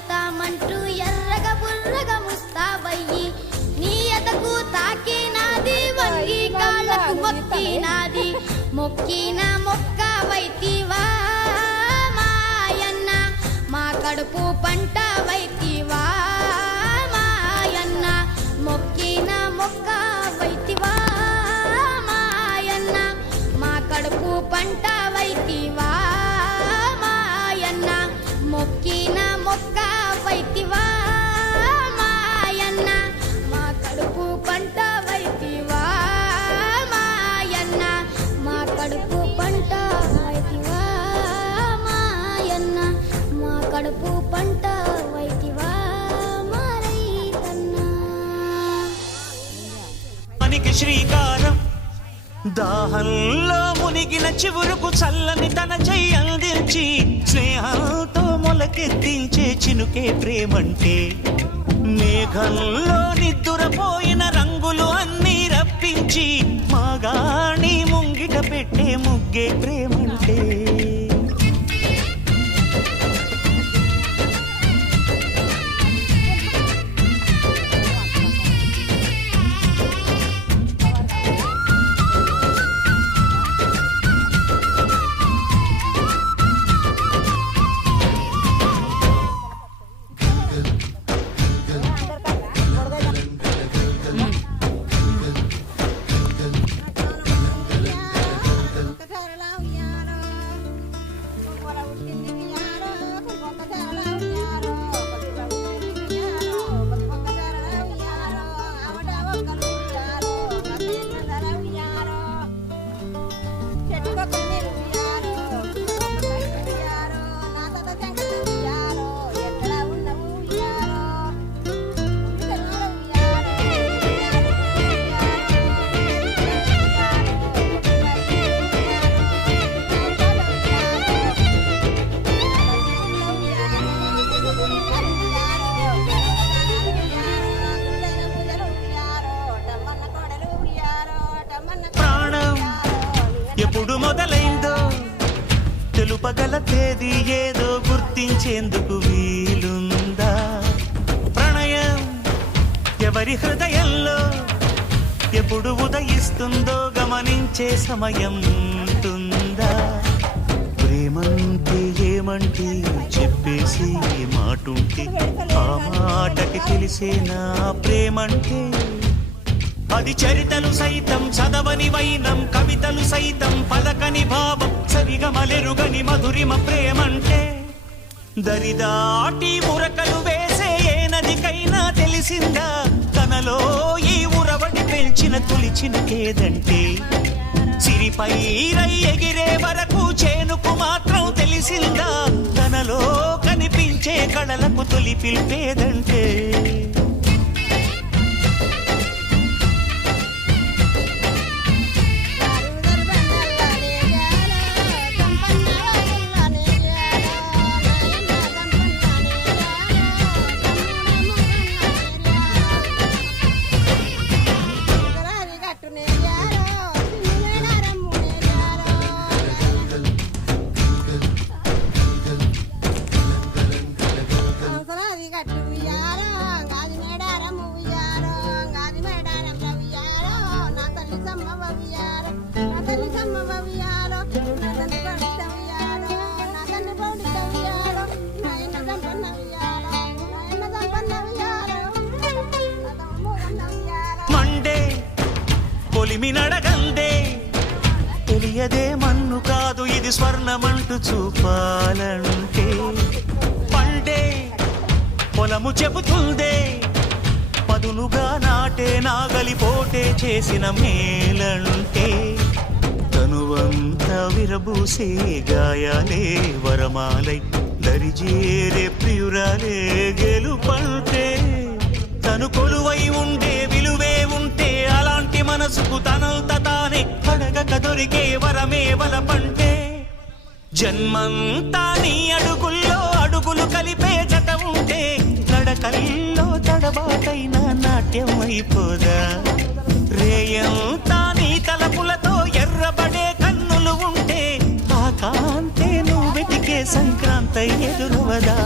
సీతామంటూ ఎర్రగా బుర్రగా ముస్తాబయ్యి నీ ఎదకు తాకినాది వంగి కాళ్ళకు మొక్కినాది మొక్కిన మొక్క వైతివా మాయన్న మా కడుపు పంట వైతివా మాయన్న మొక్కిన మొక్క వైతివా మాయన్న మా కడుపు పంట వైతివా మాయన్న మొక్కిన మొక్క వైతివా మాయన్న మా కడుపు పంట వైతివా మాయన్న మా కడుపు పంట వైతివా మాయన్న మా కడుపు పంట వైతివా మారైతన్నా మనకి శ్రీకారం దాహంలో మునిగిన చివురుకు చల్లని తన చెయ్యందించి స్నేహంతో మొలకెత్తించే చినుకే ప్రేమంటే మేఘంలో నిద్దురపోయిన రంగులు అన్నీ రప్పించి మాగాణి ముంగిట పెట్టే ముగ్గే ప్రేమంటే ఎప్పుడు మొదలైందో తెలుపగల తేదీ ఏదో గుర్తించేందుకు వీలుందా ప్రణయం ఎవరి హృదయంలో ఎప్పుడు ఉదయిస్తుందో గమనించే సమయం ఉంటుందా ప్రేమంటే ఏమంటే చెప్పేసి మాటుంటే ఆ మాటకి తెలిసేనా ప్రేమంటే అది చరితలు సైతం చదవని వైనం కవితలు సైతం పలకని భావం సరిగమలెరుగని మధురిమ ప్రేమంటే దరిదాటి ఉరకలు వేసే ఏ నదికైనా తెలిసిందా తనలో ఈ ఉరవడి పెంచిన తొలిచిన కేదంటే సిరిపై రై ఎగిరే వరకు చేనుకు మాత్రం తెలిసిందా తనలో కనిపించే కళలకు తొలి పిలిపేదంటే పొలిమినడగందే తెలియదే మన్ను కాదు ఇది స్వర్ణమంటూ చూపాలంటే పండే పొలము చెబుతుందే పదునుగా నాటే నాగలి పోటే చేసిన మేలంటే తనువంతా విరబూసే గాయాలే వరమాలై దరిజేరే ప్రియురాలే గెలుపంటే తను కొలువై ఉండే విలువే ఉంటే అలాంటి మనసుకు తనంత తానే అడగక దొరికే వరమే వలపంటే జన్మంతా నీ అడుగుల్లో అడుగులు కలిపే జత ఉంటే నడకల్లో తడబాటైన నాట్యం అయిపోదా రేయంతా నీ తలపులతో ఎర్రబడే కన్నులు ఉంటే ఆ కాంతే నువ్వు వెతికే సంక్రాంతి ఎదురువదా